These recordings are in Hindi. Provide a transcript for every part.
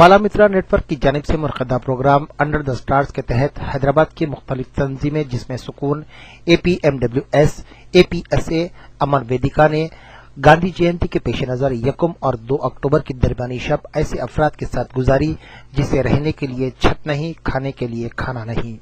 बालामित्रा नेटवर्क की जानिब से मुनक़दा प्रोग्राम अंडर द स्टार्स के तहत हैदराबाद की मुख्तलिफ तंजीमें जिसमें सुकून, APMWS, APSA, अमन वेदिका ने गांधी जयंती के पेश नज़र 1 और 2 अक्टूबर की दरमियानी शब ऐसे अफराद के साथ गुजारी जिसे रहने के लिए छत नहीं, खाने के लिए खाना नहीं।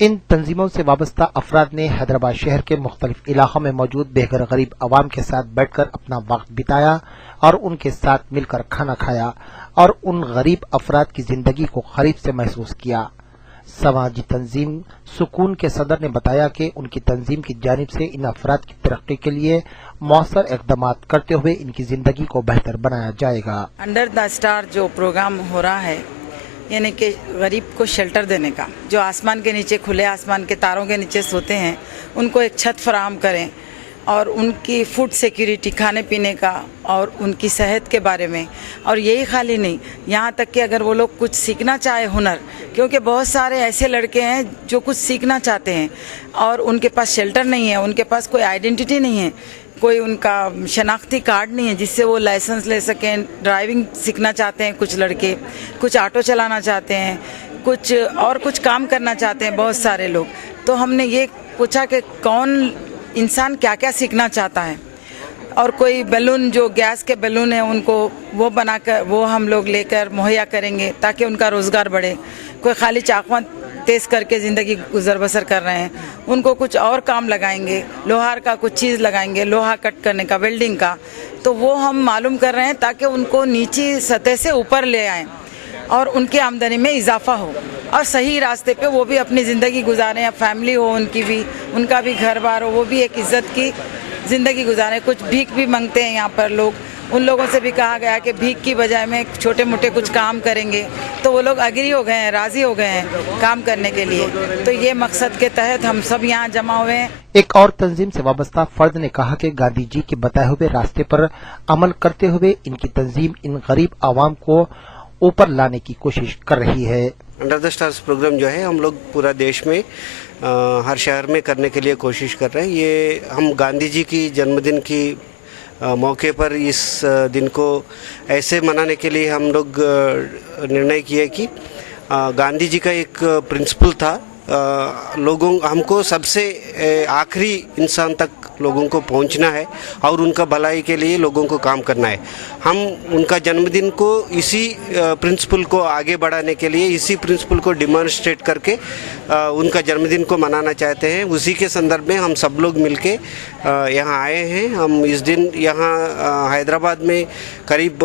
इन तंजीमों से वाबस्ता अफराद ने हैदराबाद शहर के मुख्तलिफ इलाकों में मौजूद बेघर गरीब अवाम के साथ बैठकर अपना वक्त बिताया और उनके साथ मिलकर खाना खाया और उन गरीब अफराद की जिंदगी को करीब से महसूस किया। समाजी तंजीम सुकून के सदर ने बताया कि उनकी तंजीम की जानिब से इन अफराद की तरक्की के लिए मौसर इक़दाम करते हुए इनकी जिंदगी को बेहतर बनाया जाएगा। अंडर द स्टार जो प्रोग्राम हो रहा है यानी कि गरीब को शेल्टर देने का, जो आसमान के नीचे, खुले आसमान के तारों के नीचे सोते हैं, उनको एक छत फराहम करें और उनकी फूड सिक्योरिटी, खाने पीने का और उनकी सेहत के बारे में। और यही खाली नहीं, यहाँ तक कि अगर वो लोग कुछ सीखना चाहे हुनर, क्योंकि बहुत सारे ऐसे लड़के हैं जो कुछ सीखना चाहते हैं और उनके पास शेल्टर नहीं है, उनके पास कोई आइडेंटिटी नहीं है, कोई उनका शनाख्ती कार्ड नहीं है जिससे वो लाइसेंस ले सकें। ड्राइविंग सीखना चाहते हैं कुछ लड़के, कुछ ऑटो चलाना चाहते हैं, कुछ काम करना चाहते हैं बहुत सारे लोग। तो हमने ये पूछा कि कौन इंसान क्या क्या सीखना चाहता है, और कोई बैलून, जो गैस के बैलून है, उनको वो बनाकर वो हम लोग लेकर मुहैया करेंगे ताकि उनका रोज़गार बढ़े। कोई खाली चाकू तेज करके ज़िंदगी गुजर बसर कर रहे हैं, उनको कुछ और काम लगाएंगे, लोहार का कुछ चीज़ लगाएंगे, लोहा कट करने का, वेल्डिंग का। तो वो हम मालूम कर रहे हैं ताकि उनको नीची सतह से ऊपर ले आएँ और उनकी आमदनी में इजाफा हो और सही रास्ते पे वो भी अपनी ज़िंदगी गुजारें, या फैमिली हो उनकी भी, उनका भी घर बार हो, वो भी एक इज़्ज़त की ज़िंदगी गुजारें। कुछ भीख भी मांगते हैं यहाँ पर लोग, उन लोगों से भी कहा गया कि भीख की बजाय में छोटे मोटे कुछ काम करेंगे, तो वो लोग एग्री हो गए हैं, राज़ी हो गए हैं काम करने के लिए। तो ये मकसद के तहत हम सब यहाँ जमा हुए हैं। एक और तंजीम से वाबस्ता फर्द ने कहा कि गांधी जी के बताए हुए रास्ते पर अमल करते हुए इनकी तंजीम इन गरीब आवाम को ऊपर लाने की कोशिश कर रही है। अंडर द स्टार्स प्रोग्राम जो है हम लोग पूरा देश में हर शहर में करने के लिए कोशिश कर रहे हैं। ये हम गांधी जी की जन्मदिन की मौके पर इस दिन को ऐसे मनाने के लिए हम लोग निर्णय किए कि गांधी जी का एक प्रिंसिपल था, लोगों हमको सबसे आखिरी इंसान तक लोगों को पहुंचना है और उनका भलाई के लिए लोगों को काम करना है। हम उनका जन्मदिन को इसी प्रिंसिपल को आगे बढ़ाने के लिए, इसी प्रिंसिपल को डिमॉन्स्ट्रेट करके उनका जन्मदिन को मनाना चाहते हैं। उसी के संदर्भ में हम सब लोग मिलके यहाँ आए हैं। हम इस दिन यहाँ हैदराबाद में करीब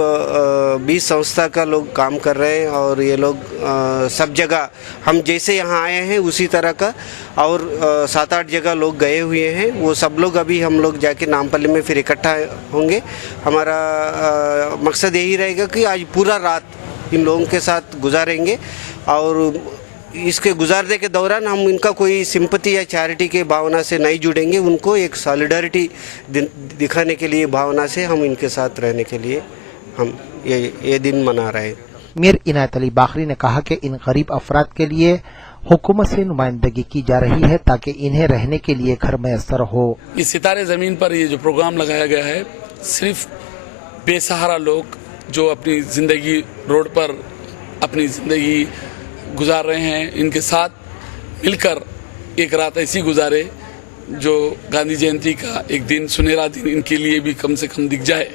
20 संस्था का लोग काम कर रहे हैं और ये लोग सब जगह हम जैसे यहाँ आए हैं उसी तरह का और 7-8 जगह लोग गए हुए हैं। वो सब लोग अभी हम लोग जाके नामपल्ली में फिर इकट्ठा होंगे। हमारा मकसद यही रहेगा कि आज पूरा रात इन लोगों के साथ गुजारेंगे और इसके गुजारने के दौरान हम इनका कोई सिंपैथी या चैरिटी के भावना से नहीं जुड़ेंगे, उनको एक सॉलिडारिटी दिखाने के लिए भावना से हम इनके साथ रहने के लिए हम ये दिन मना रहे हैं। मीर इनायत अली बाखरी ने कहा कि इन गरीब अफराद के लिए हुकूमत से नुमाइंदगी की जा रही है ताकि इन्हें रहने के लिए घर मैसर हो। इस सितारे ज़मीन पर ये जो प्रोग्राम लगाया गया है, सिर्फ बेसहारा लोग जो अपनी ज़िंदगी रोड पर अपनी ज़िंदगी गुजार रहे हैं। इनके साथ मिलकर एक रात ऐसी गुजारे जो गांधी जयंती का एक दिन, सुनहरा दिन इनके लिए भी कम से कम दिख जाए।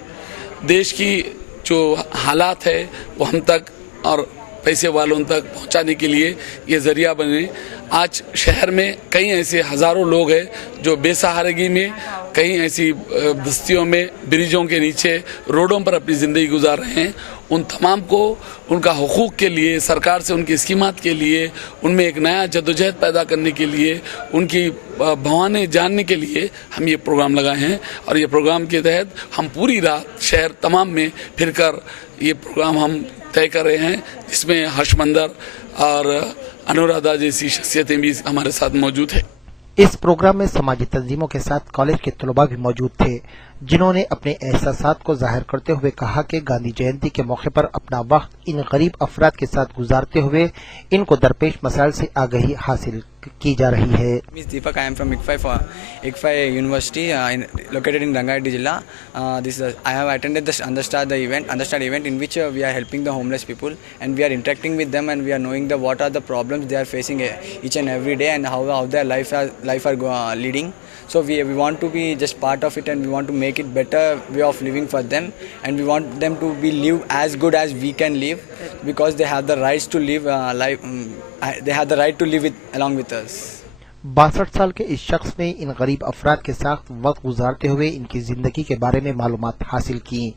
देश की जो हालात है वो हम तक और पैसे वालों तक पहुंचाने के लिए ये ज़रिया बने। आज शहर में कई ऐसे हज़ारों लोग हैं जो बेसहारगी में, कई ऐसी बस्तियों में, ब्रिजों के नीचे, रोडों पर अपनी ज़िंदगी गुजार रहे हैं। उन तमाम को उनका हुकूक के लिए, सरकार से उनकी स्कीमात के लिए, उनमें एक नया जद्दोजहद पैदा करने के लिए, उनकी भावनाएं जानने के लिए हम ये प्रोग्राम लगाए हैं। और ये प्रोग्राम के तहत हम पूरी रात शहर तमाम में फिरकर ये प्रोग्राम हम तय कर रहे हैं, जिसमें हर्षमंदर और अनुराधा जैसी शख्सियतें भी हमारे साथ मौजूद है। इस प्रोग्राम में समाजी तंजीमों के साथ कॉलेज के तलबा भी मौजूद थे, जिन्होंने अपने एहसासात को जाहिर करते हुए कहा कि गांधी जयंती के मौके पर अपना वक्त इन गरीब अफराद के साथ गुजारते हुए इनको दरपेश मसाइल से आगाही हासिल की जा रही है। Miss Deepak, I am from ICFI University located in Rangareddy Jilla. I have attended the Understart event in which we are helping the homeless people, and we are interacting with them, and we are knowing what are the problems they are facing each and every day, and how their life are leading. So we want to be just part of it, and we want to make it better way of living for them, and we want them to live as good as we can live, because they have the rights to live they have the right to live along with us. 62 साल के इस शख्स ने इन गरीब अफराद के साथ वक्त गुजारते हुए इनकी जिंदगी के बारे में मालूमात हासिल की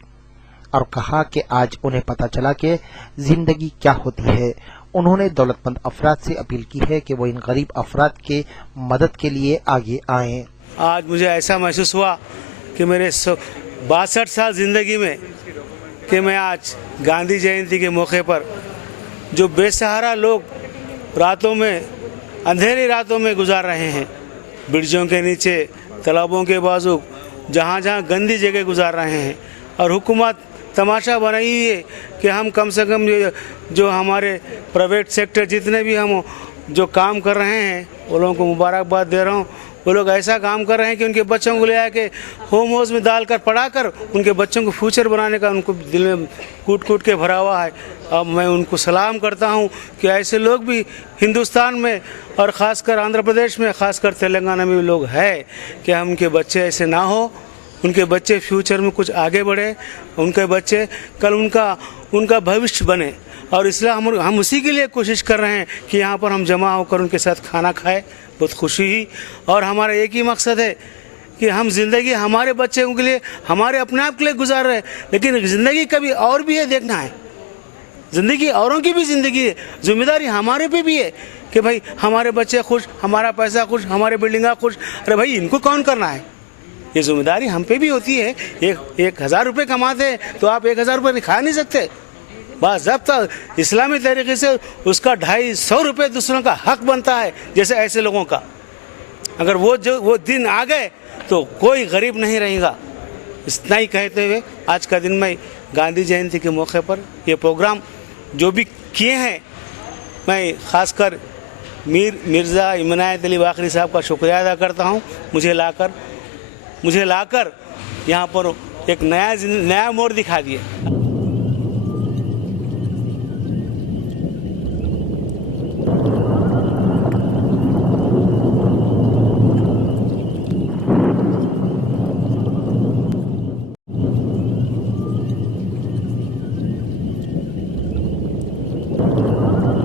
और कहा कि आज उन्हें पता चला कि जिंदगी क्या होती है। उन्होंने दौलतमंद अफराद से अपील की है कि वो इन गरीब अफराद के मदद के लिए आगे आएं। आज मुझे ऐसा महसूस हुआ कि मेरे 62 साल जिंदगी में कि मैं आज गांधी जयंती के मौके पर जो बेसहारा लोग रातों में, अंधेरी रातों में गुजार रहे हैं, ब्रिजों के नीचे, तालाबों के बाजू, जहाँ जहाँ गंदी जगह गुजार रहे हैं, और हुकूमत तमाशा बनाई हुई है कि हम कम से कम जो हमारे प्राइवेट सेक्टर जितने भी हम जो काम कर रहे हैं वो लोगों को मुबारकबाद दे रहा हूँ। वो लोग ऐसा काम कर रहे हैं कि उनके बच्चों को ले आके होम हाउस में डालकर पढ़ाकर उनके बच्चों को फ्यूचर बनाने का उनको दिल में कूट के भरा हुआ है। अब मैं उनको सलाम करता हूं कि ऐसे लोग भी हिंदुस्तान में और ख़ासकर आंध्र प्रदेश में, ख़ासकर तेलंगाना में भी लोग हैं कि हम उनके बच्चे ऐसे ना हो, उनके बच्चे फ्यूचर में कुछ आगे बढ़े, उनके बच्चे कल उनका भविष्य बने। और इसलिए हम उसी के लिए कोशिश कर रहे हैं कि यहाँ पर हम जमा होकर उनके साथ खाना खाएं। बहुत खुशी हुई। और हमारा एक ही मकसद है कि हम ज़िंदगी हमारे बच्चों के लिए, हमारे अपने आप के लिए गुजार रहे हैं, लेकिन ज़िंदगी कभी और भी है, देखना है। ज़िंदगी औरों की भी ज़िंदगी है, जिम्मेदारी हमारे पे भी है कि भाई हमारे बच्चे खुश, हमारा पैसा खुश, हमारे बिल्डिंगा खुश। अरे भाई इनको कौन करना है? ये जिम्मेदारी हम पे भी होती है। 1000 रुपये कमाते हैं तो आप 1000 रुपये खा नहीं सकते। बस जब तक इस्लामी तरीके से उसका 250 रुपये दूसरों का हक बनता है, जैसे ऐसे लोगों का, अगर वो दिन आ गए तो कोई गरीब नहीं रहेगा। इतना ही कहते हुए आज का दिन मैं गांधी जयंती के मौके पर ये प्रोग्राम जो भी किए हैं, मैं ख़ासकर मिर्ज़ा इनायत अली वाकरी साहब का शुक्रिया अदा करता हूँ। मुझे लाकर यहाँ पर एक नया मोड़ दिखा दिए।